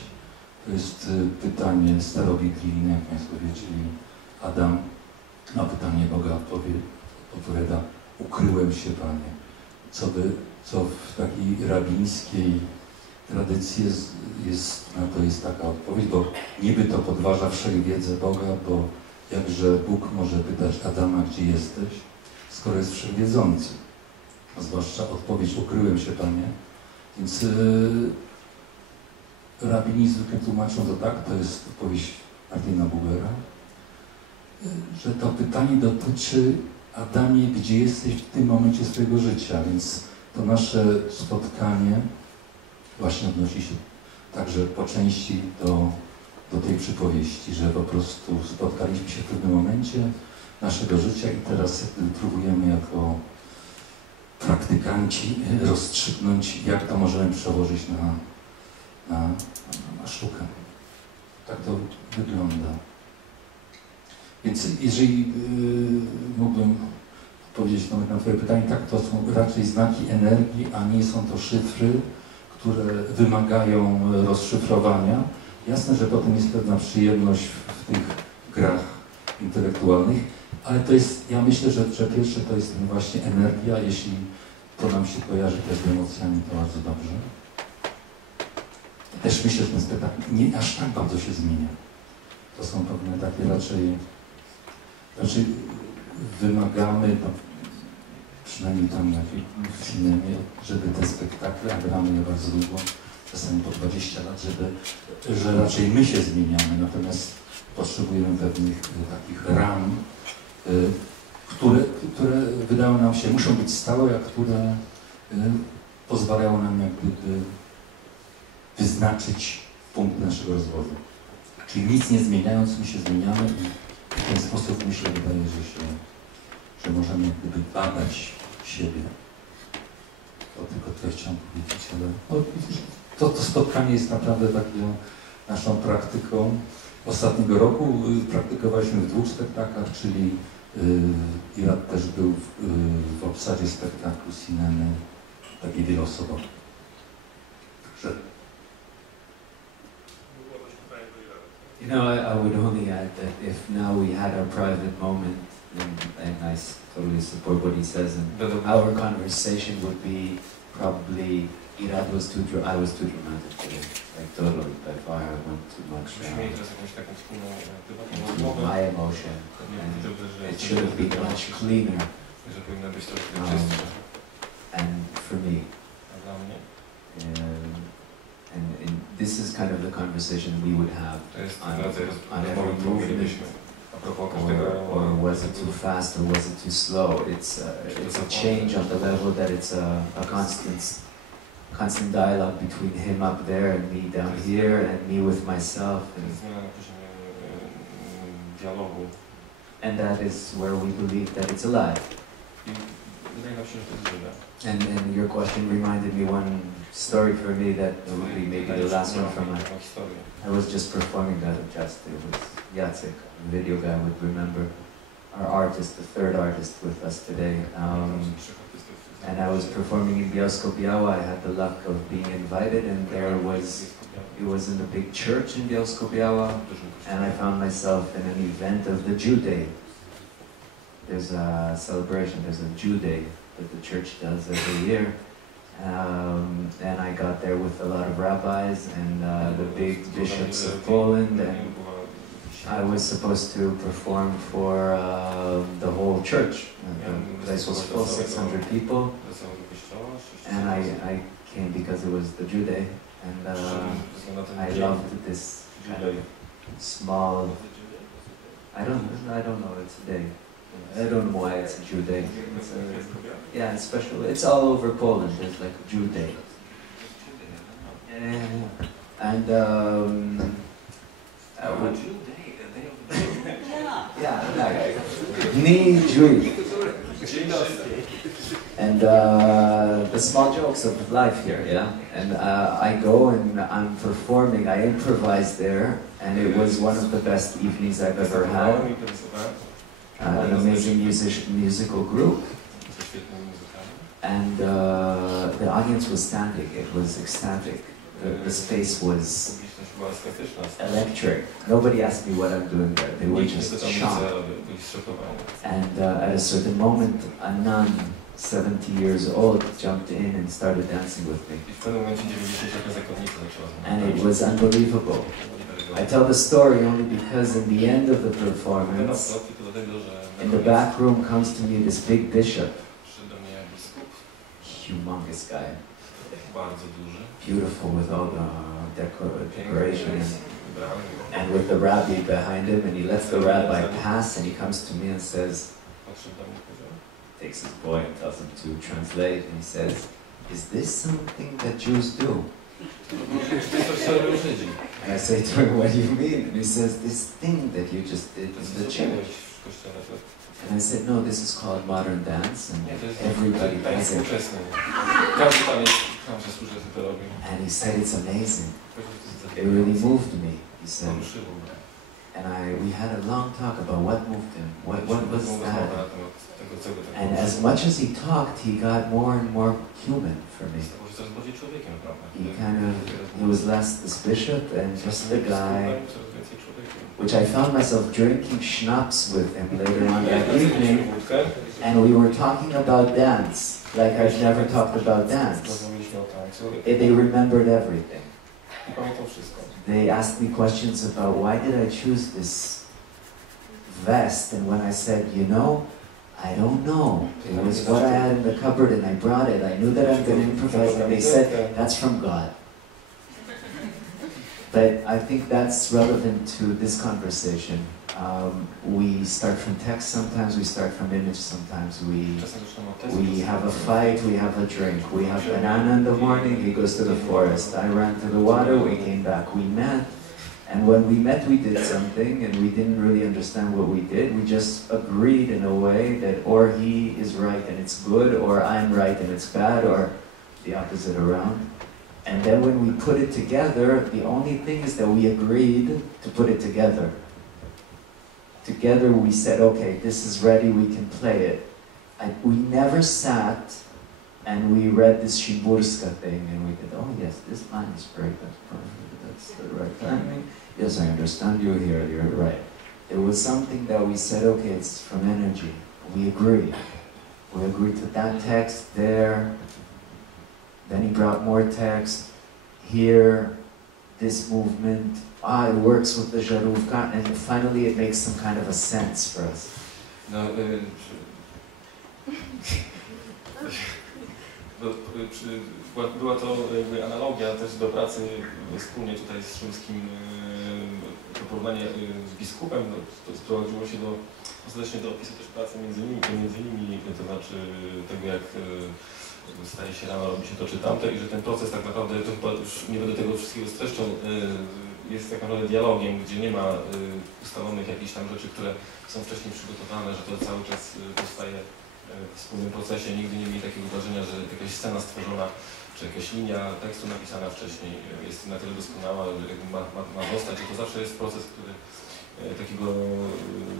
To jest pytanie starobiblijne, jak Państwo wiecie. Adam na pytanie Boga odpowiada: ukryłem się, Panie. Co w takiej rabińskiej tradycji to jest taka odpowiedź, bo niby to podważa wszechwiedzę Boga, bo jakże Bóg może pytać Adama, gdzie jesteś, skoro jest wszechwiedzący. A zwłaszcza odpowiedź: ukryłem się, Panie. Więc rabini zwykle tłumaczą to tak, to jest odpowiedź Martina Bugera. że to pytanie dotyczy Adamie, gdzie jesteś w tym momencie swojego życia, więc to nasze spotkanie właśnie odnosi się także po części do tej przypowieści, że po prostu spotkaliśmy się w pewnym momencie naszego życia i teraz próbujemy jako praktykanci rozstrzygnąć, jak to możemy przełożyć na sztukę. Tak to wygląda. Więc jeżeli mógłbym odpowiedzieć na Twoje pytanie, tak, to są raczej znaki energii, a nie są to szyfry, które wymagają rozszyfrowania. Jasne, że potem jest pewna przyjemność w tych grach intelektualnych, ale to jest, ja myślę, że pierwsze to jest właśnie energia, jeśli to nam się kojarzy też z emocjami, to bardzo dobrze. Też myślę, że ten spektakl nie aż tak bardzo się zmienia. To są pewne takie raczej wymagamy, no, przynajmniej tam w filmie, żeby te spektakle, a gramy je bardzo długo, czasami po 20 lat, że raczej my się zmieniamy, natomiast potrzebujemy pewnych takich ram, które wydają nam się, muszą być stałe, a które pozwalają nam jak gdyby wyznaczyć punkt naszego rozwoju. Czyli nic nie zmieniając, my się zmieniamy i w ten sposób mi się wydaje, że możemy jak gdyby badać siebie. To tylko tyle chciałem powiedzieć, ale no, to spotkanie jest naprawdę taką naszą praktyką. Ostatniego roku praktykowaliśmy w 2 spektaklach, czyli Irat też był w obsadzie spektaklu Cinemy, takiej wieloosobowej. Także you know, I would only add that if now we had our private moment, and I totally support what he says, and our conversation would be probably Irat was too I was too dramatic today, like totally by far I went too much into my emotion, and it should have been much cleaner. And for me. And this is kind of the conversation we would have on every movement. Or was it too fast or was it too slow? It's a change on the level that it's a constant dialogue between him up there and me down here and me with myself. And that is where we believe that it's alive. And your question reminded me one story for me that would be maybe the last one from I was just performing that at Just. It was Jacek, a video guy, would remember. Our artist, the third artist with us today. And I was performing in Bielsko-Biała. I had the luck of being invited, and it was in the big church in Bielsko-Biała, and I found myself in an event of the Jew Day. There's a celebration, there's a Jew Day that the church does every year. And I got there with a lot of rabbis and the big bishops of Poland, and I was supposed to perform for the whole church. The place was full, 600 people, and I came because it was the Jew Day, and I loved this kind of small, I don't know, it's a day. I don't know why it's a Jew Day. Yeah, it's special. It's all over Poland. There's like a Jew Day. And and the small jokes of life here, yeah. And I go and I'm performing. I improvise there, and it was one of the best evenings I've ever had. An amazing musical group, and the audience was standing. It was ecstatic. The space was electric. Nobody asked me what I'm doing there. They were just shocked. And at a certain moment, a nun, 70 years old, jumped in and started dancing with me. And it was unbelievable. I tell the story only because in the end of the performance, in the back room comes to me this big bishop, humongous guy, beautiful with all the decoration, and with the rabbi behind him, and he lets the rabbi pass, and he comes to me and says, takes his boy and tells him to translate, and he says, "Is this something that Jews do?" And I say to him, "What do you mean?" And he says, "This thing that you just did in the church." And I said, "No, this is called modern dance, and everybody does it." And he said, "It's amazing. It really moved me," he said. And we had a long talk about what moved him, what was that. And as much as he talked, he got more and more human for me. He was less this bishop and just the guy, which I found myself drinking schnapps with him later on that evening, and we were talking about dance, like I've never talked about dance. They remembered everything. They asked me questions about why did I choose this vest, and when I said, "You know, I don't know. It was what I had in the cupboard and I brought it. I knew that I'm going to improvise," and they said, "That's from God." But I think that's relevant to this conversation. We start from text sometimes, we start from image sometimes. We have a fight, we have a drink. We have banana in the morning, he goes to the forest. I ran to the water, we came back. We met, and when we met we did something, and we didn't really understand what we did. We just agreed in a way that or he is right and it's good, or I'm right and it's bad, or the opposite around. And then when we put it together, the only thing is that we agreed to put it together. Together we said, okay, this is ready, we can play it. We never sat and we read this Szymborska thing and we said, oh yes, this line is great, that's perfect, that's the right timing. Yes, I understand you here, you're right. It was something that we said, okay, it's from energy. We agreed. We agreed to that text there. Then he brought more text. Here, this movement. It works with the żarówka, and finally it makes some kind of a sense for us. No, była to jakby analogia też do pracy wspólnie tutaj z Szymskim. To porównanie z biskupem to sprowadziło się ostatecznie do opisu też pracy między nimi, to znaczy tego, jak staje się rano, robi się to czy tamte, i że ten proces tak naprawdę, to chyba już nie będę tego wszystkiego streszczą, jest tak naprawdę dialogiem, gdzie nie ma ustalonych jakichś tam rzeczy, które są wcześniej przygotowane, że to cały czas powstaje w wspólnym procesie. Nigdy nie mieli takiego wrażenia, że jakaś scena stworzona, czy jakaś linia tekstu napisana wcześniej jest na tyle doskonała, że jakby ma zostać, że to zawsze jest proces, który takiego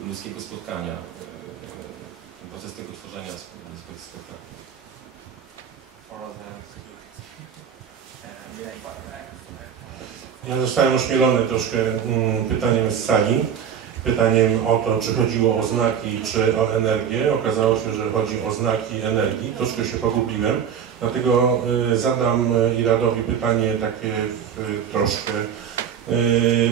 ludzkiego spotkania, proces tego tworzenia spektaklu. Ja zostałem ośmielony troszkę pytaniem z sali, pytaniem o to, czy chodziło o znaki, czy o energię. Okazało się, że chodzi o znaki energii. Troszkę się pogubiłem, dlatego zadam Iradowi pytanie takie troszkę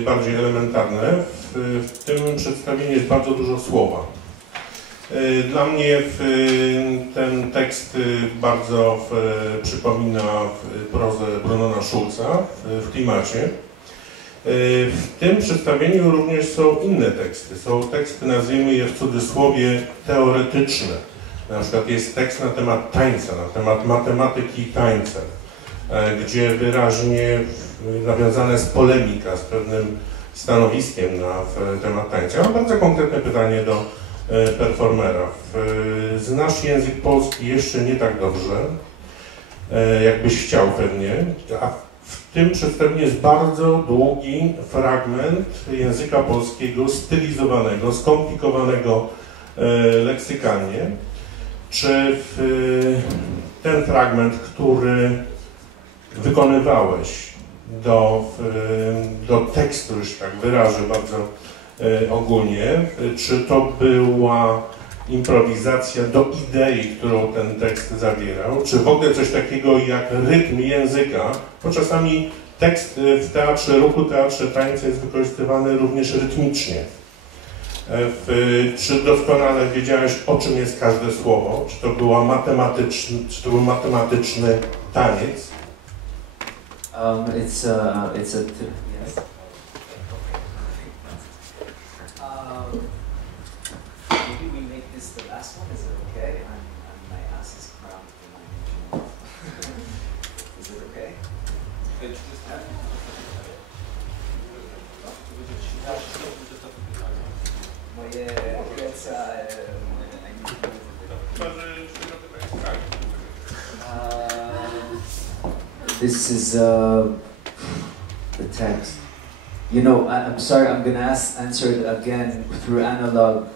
bardziej elementarne. W tym przedstawieniu jest bardzo dużo słowa. Dla mnie ten tekst bardzo przypomina prozę Brunona Schulza w klimacie. W tym przedstawieniu również są inne teksty. Są teksty, nazwijmy je w cudzysłowie, teoretyczne. Na przykład jest tekst na temat tańca, na temat matematyki tańca, gdzie wyraźnie nawiązana jest polemika z pewnym stanowiskiem na temat tańca. Ja mam bardzo konkretne pytanie do performera. Znasz język polski jeszcze nie tak dobrze, jakbyś chciał pewnie, a w tym przedstawieniu jest bardzo długi fragment języka polskiego, stylizowanego, skomplikowanego leksykalnie. Czy ten fragment, który wykonywałeś do tekstu, już tak wyrażę bardzo ogólnie, czy to była improwizacja do idei, którą ten tekst zawierał, czy w ogóle coś takiego jak rytm języka, bo czasami tekst w teatrze ruchu, teatrze tańca jest wykorzystywany również rytmicznie. Czy doskonale wiedziałeś, o czym jest każde słowo? Czy to był matematyczny taniec? It's a yes. okay? My ass is cramped and is it okay? Moje ręce... This is the text. You know, I'm sorry, I'm going to answer it again through analog.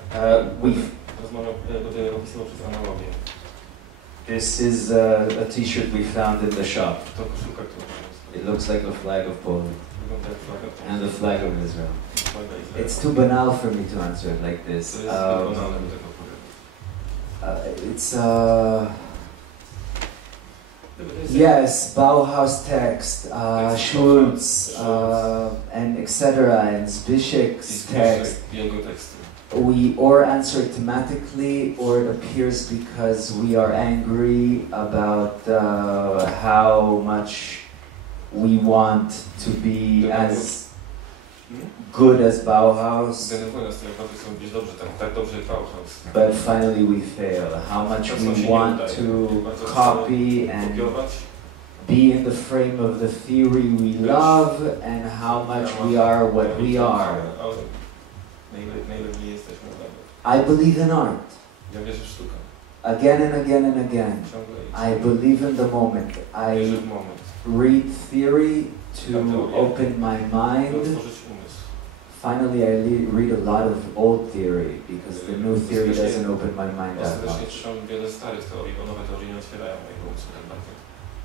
This is a t-shirt we found in the shop. It looks like a flag of Poland and the flag of Israel. It's too banal for me to answer it like this. Yes, Bauhaus text, Schulz, and etc. and Zbyszek's text. We or answer it thematically, or it appears because we are angry about how much we want to be as good as Bauhaus, but finally we fail. How much we want to copy and be in the frame of the theory we love, and how much we are what we are. I believe in art. Again and again and again. I believe in the moment. I read theory to open my mind. Finally, I read a lot of old theory because the new theory doesn't open my mind that much.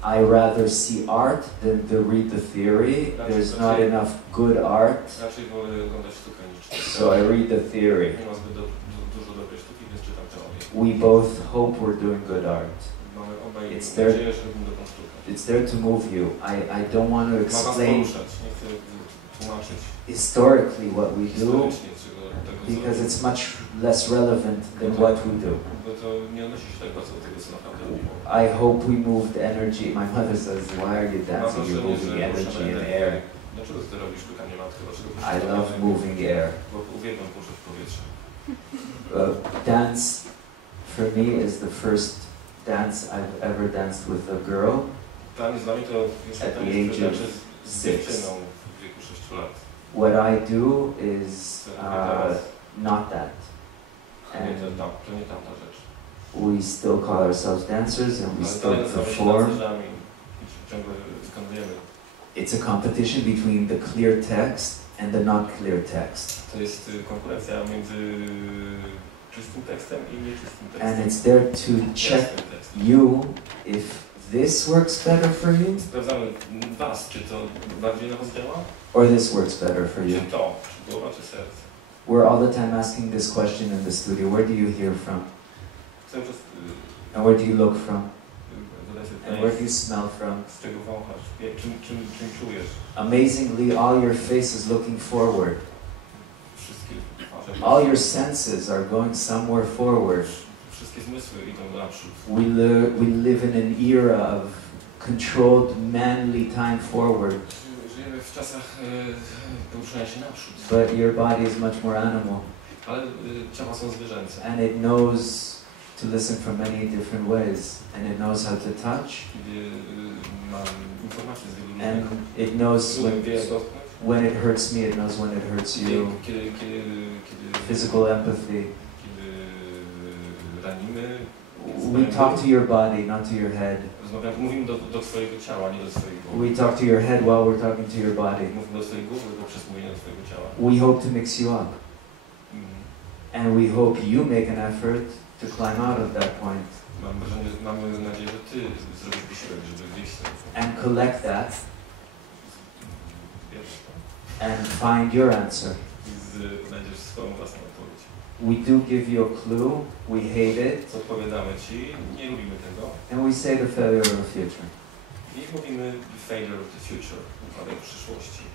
I rather see art than to read the theory. There's not enough good art, so I read the theory. We both hope we're doing good art. It's there to move you. I don't want to explain historically what we do, because it's much less relevant than what we do. I hope we moved energy. My mother says, why are you dancing? You're moving energy in air. I love moving air. Dance, for me, is the first dance I've ever danced with a girl at the age of 6. What I do is not that. And we still call ourselves dancers and we still perform. It's a competition between the clear text and the not clear text. And it's there to check you if this works better for you, or this works better for you. We're all the time asking this question in the studio. Where do you hear from? And where do you look from? And where do you smell from? Amazingly, all your face is looking forward. All your senses are going somewhere forward. We live in an era of controlled, manly time forward. But your body is much more animal. And it knows to listen from many different ways. And it knows how to touch. And it knows when it hurts me, it knows when it hurts you. Physical empathy. We talk to your body, not to your head. We talk to your head while we're talking to your body. We hope to mix you up. And we hope you make an effort to climb out of that point. And collect that. And find your answer. We do give you a clue, we hate it, and we say the failure of the future.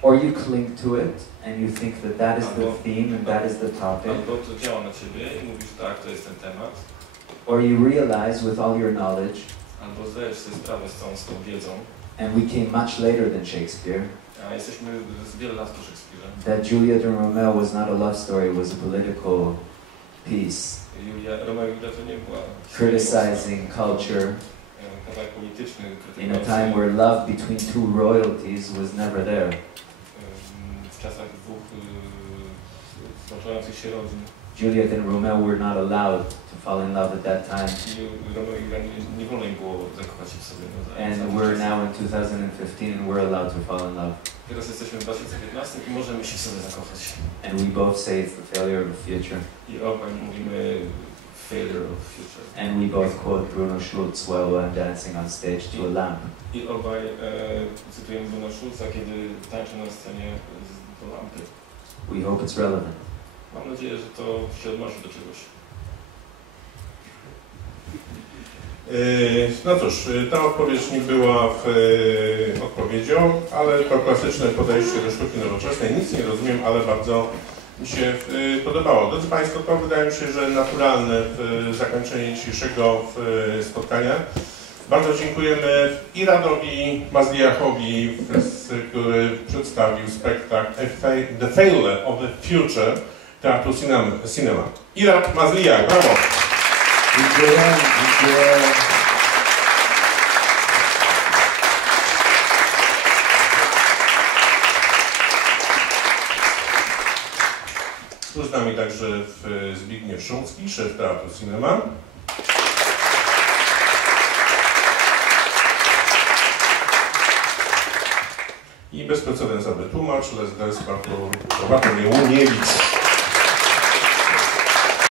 Or you cling to it, and you think that that is the theme and that is the topic. Or you realize with all your knowledge, and we came much later than Shakespeare, that Juliet and Romeo was not a love story, it was a political piece, Romeo i Julia to nie była criticizing culture kawałek polityczny, in a time where love between two royalties was never there. W czasach dwóch złączających się rodzin. Juliet and Romeo were not allowed to fall in love at that time. I Romeo i Julia nie wolno im było zakochać się w sobie. And we're now in 2015 and we're allowed to fall in love. Teraz jesteśmy w 2015 i możemy się w sobie zakochać. And we both say it's the failure of the future. I obaj mówimy failure of future. And we both quote Bruno Schulz while dancing on stage to a lamp. I obaj cytujemy Bruno Schulza, kiedy tańczy na scenie do lampy. We hope it's relevant. Mam nadzieję, że to się odnosi do czegoś. No cóż, ta odpowiedź nie była odpowiedzią, ale to klasyczne podejście do sztuki nowoczesnej. Nic nie rozumiem, ale bardzo mi się podobało. Drodzy Państwo, to wydaje mi się, że naturalne zakończenie dzisiejszego spotkania. Bardzo dziękujemy i Radowi Mazliachowi, który przedstawił spektakl The Failure of the Future Teatru Cinema. Irad Mazliach, brawo! Dziękuję. Tu z nami także Zbigniew Szumski, szef Teatru Cinema. I bezprecedensowy tłumacz Les Des Bartłomiej Łuniewicz.